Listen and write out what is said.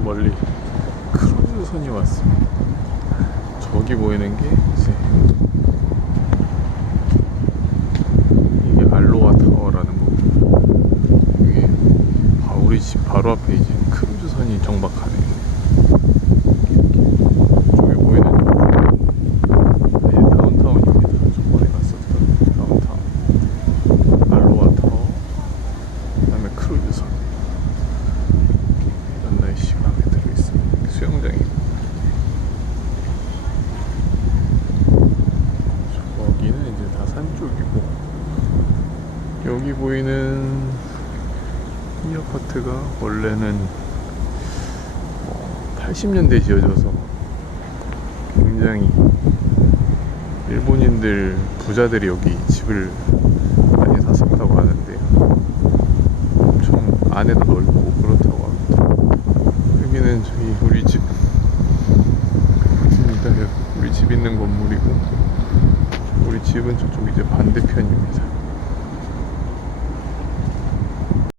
멀리 크루즈선이 왔습니다. 저기 보이는 게 이제 이게 알로하 타워라는 거고 이게 바- 우리 집 바로 앞에 이제 크루즈선이 정박하네. 저기 보이는 네, 다운타운입니다. 저번에 갔었던 다운타운 알로하 타워 그다음에 크루즈선 이런 날씨가 마음에 들어 있습니다. 수영장이고 저기는 이제 다 산 쪽이고 여기 보이는 이 아파트가 원래는 80년대 지어져서 굉장히 일본인들 부자들이 여기 집을 많이 샀었다고 하는데 엄청 안에도 넓고 그렇다고 우리 집 입니다. 우리 집 있는 건물이고 우리 집은 저쪽 이제 반대편입니다.